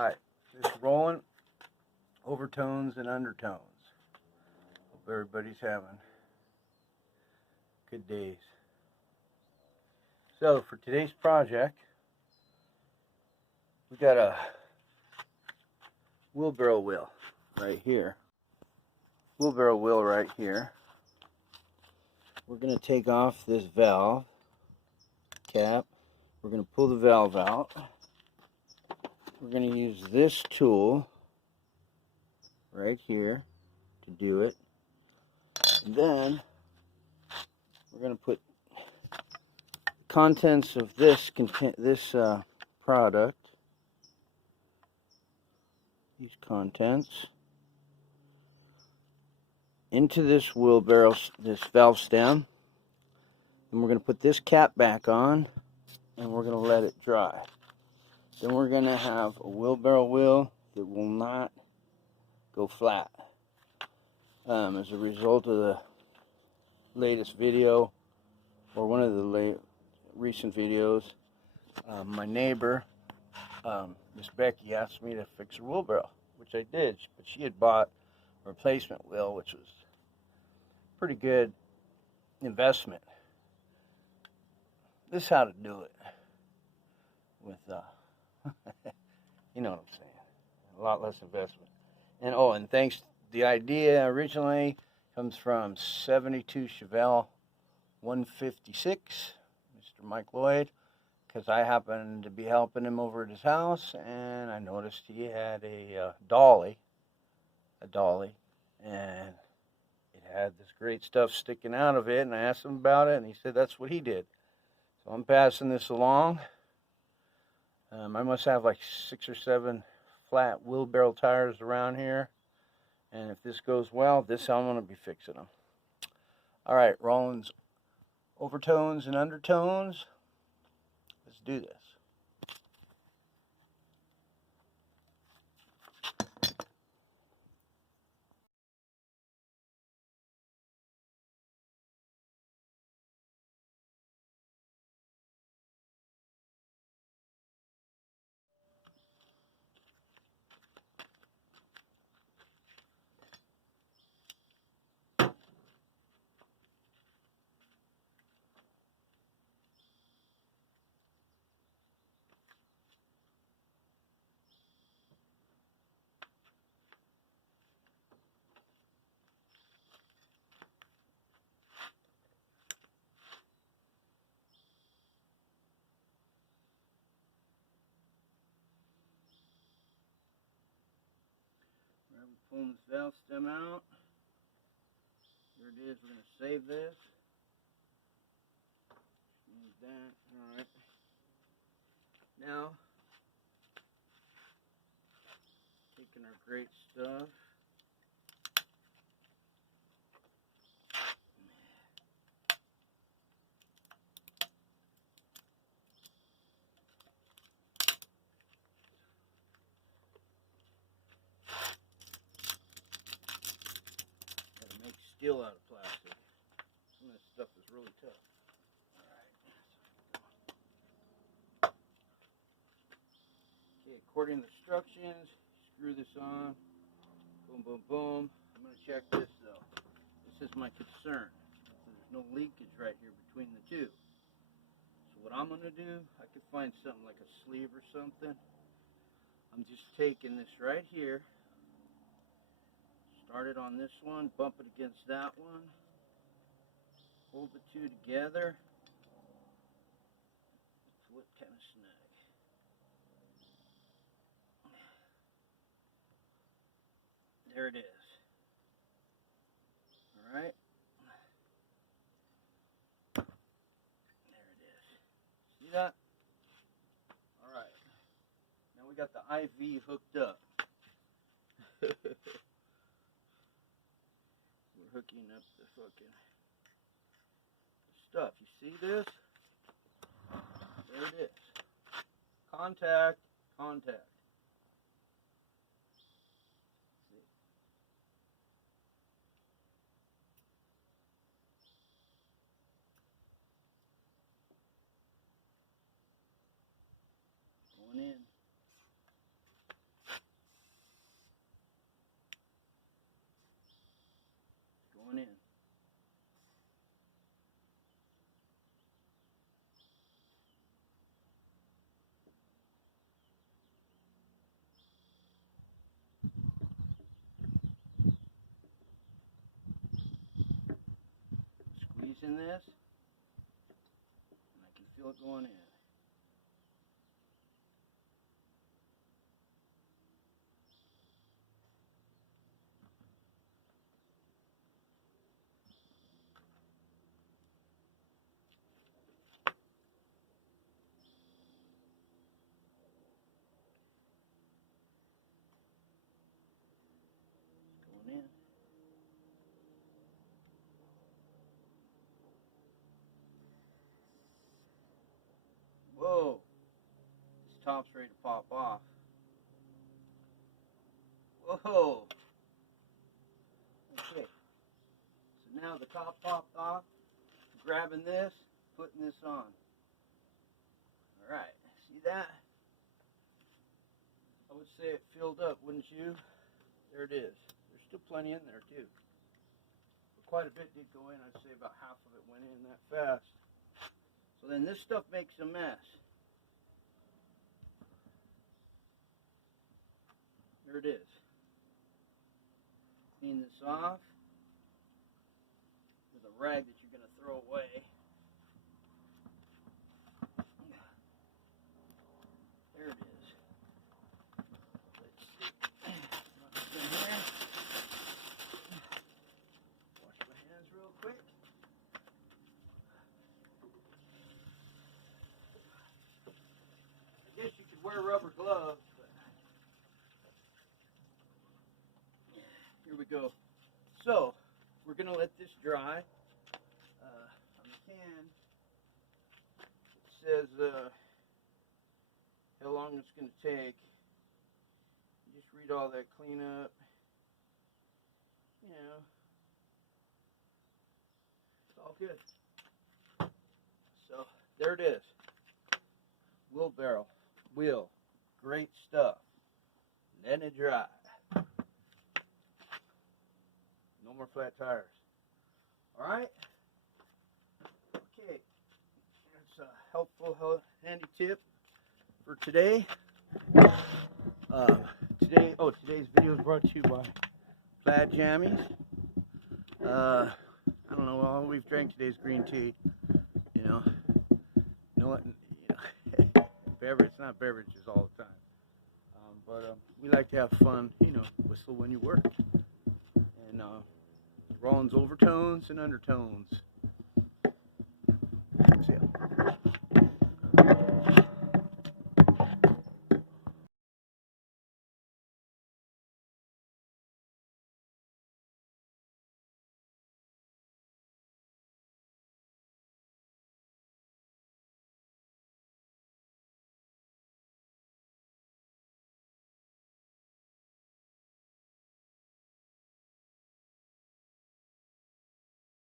Hi, this is Rawland, Overtones and Undertones. Hope everybody's having good days. So for today's project, we got a wheelbarrow wheel right here. Wheelbarrow wheel right here. We're going to take off this valve cap. We're going to pull the valve out. We're going to use this tool right here to do it. And then we're going to put the contents of this product, these contents, into this wheelbarrow, this valve stem. And we're going to put this cap back on and we're going to let it dry. Then we're going to have a wheelbarrow wheel that will not go flat. As a result of the latest video, or one of the recent videos, my neighbor, Miss Becky, asked me to fix her wheelbarrow, which I did, but she had bought a replacement wheel, which was a pretty good investment. This is how to do it with, you know what I'm saying, a lot less investment. And and thanks, the idea originally comes from 72 Chevelle 156, Mr. Micheal Lloyd, because I happened to be helping him over at his house, and I noticed he had a dolly, and it had this great stuff sticking out of it, and I asked him about it, and he said that's what he did. So I'm passing this along. I must have like 6 or 7 flat wheelbarrow tires around here, and if this goes well, this I'm going to be fixing them. All right, Rawland's Overtones and Undertones. Let's do this. We're pulling this valve stem out. Here it is. We're going to save this. Move that. All right. Now, taking our great stuff. Gotta make steel out of plastic. Some of this stuff is really tough. Okay, according to the instructions, screw this on. Boom, boom, boom. I'm going to check this though. This is my concern. There's no leakage right here between the two. So what I'm going to do, I could find something like a sleeve or something. I'm just taking this right here. Start it on this one, bump it against that one. Hold the two together. Flip kind of snug. There it is. Alright. There it is. See that? Alright. Now we got the IV hooked up. We're hooking up the fucking stuff. You see this? There it is. Contact, contact. Going in. in this, and I can feel it going in. Going in. Whoa, this top's ready to pop off. Whoa. Okay, so now the top popped off. Grabbing this, putting this on. Alright, see that? I would say it filled up, wouldn't you? There it is. There's still plenty in there too. But quite a bit did go in. I'd say about half of it went in that fast. So then this stuff makes a mess. There it is. Clean this off with a rag that you're going to throw away. There it is. Let's see. What's in here? Wash my hands real quick. I guess you could wear rubber gloves, but here we go. So, we're going to let this dry. On the can, it says how long it's going to take. You just read all that cleanup. You know, it's all good. So, there it is. Wheelbarrow. Wheel. Great stuff. Letting it dry. No more flat tires. Alright? Okay. That's a helpful, handy tip for today. Today's video is brought to you by Plaid Jammies. I don't know, well, we've drank today's green tea. You know what? Beverage, it's not beverages all the time. But we like to have fun, whistle when you work. And Rawland's Overtones and Undertones. See ya.